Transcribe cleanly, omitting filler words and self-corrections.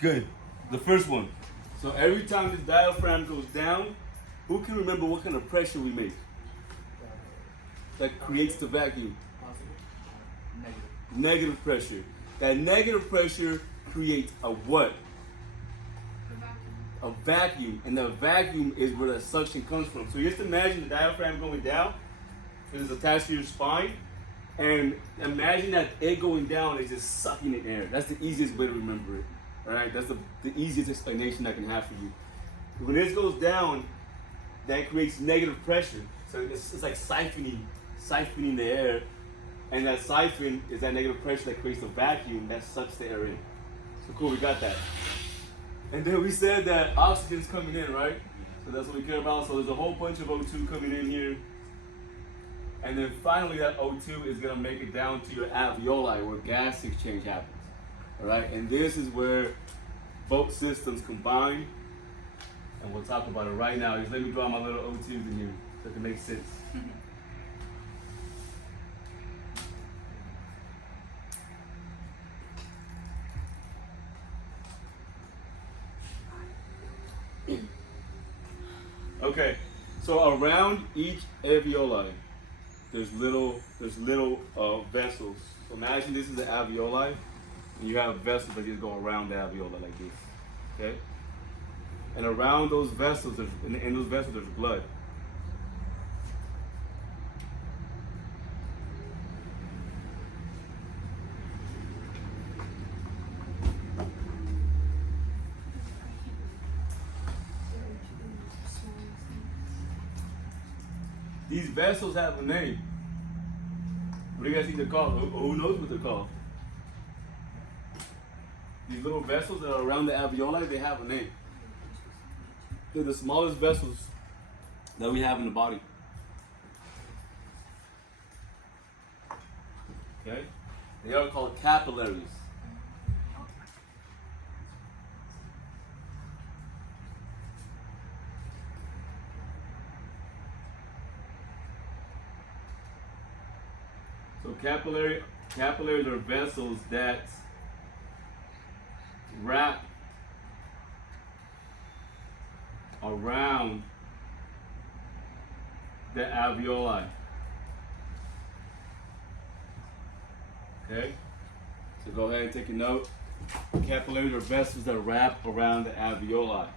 Good. The first one. So every time this diaphragm goes down, who can remember what kind of pressure we make that creates the vacuum? Negative pressure. That negative pressure creates a what? A vacuum. And the vacuum is where the suction comes from. So just imagine the diaphragm going down. It is attached to your spine. And imagine that it going down is just sucking in air. That's the easiest way to remember it. All right, that's the easiest explanation I can have for you. When this goes down, that creates negative pressure. So it's like siphoning the air. And that siphon is that negative pressure that creates a vacuum that sucks the air in. So cool, we got that. And then we said that oxygen's coming in, right? So that's what we care about. So there's a whole bunch of O2 coming in here. And then finally that O2 is gonna make it down to your alveoli where gas exchange happens. All right, and this is where both systems combine. And we'll talk about it right now. Just let me draw my little O2s in here so it can make sense. Okay, so around each alveoli, there's little vessels. So imagine this is the alveoli, and you have vessels that just go around the alveoli like this. Okay, and around those vessels, in those vessels, there's blood. These vessels have a name. What do you guys think they're called? Who knows what they're called? These little vessels that are around the alveoli, they have a name. They're the smallest vessels that we have in the body. Okay? They are called capillaries. So capillaries are vessels that wrap around the alveoli. Okay? So go ahead and take a note. Capillaries are vessels that wrap around the alveoli.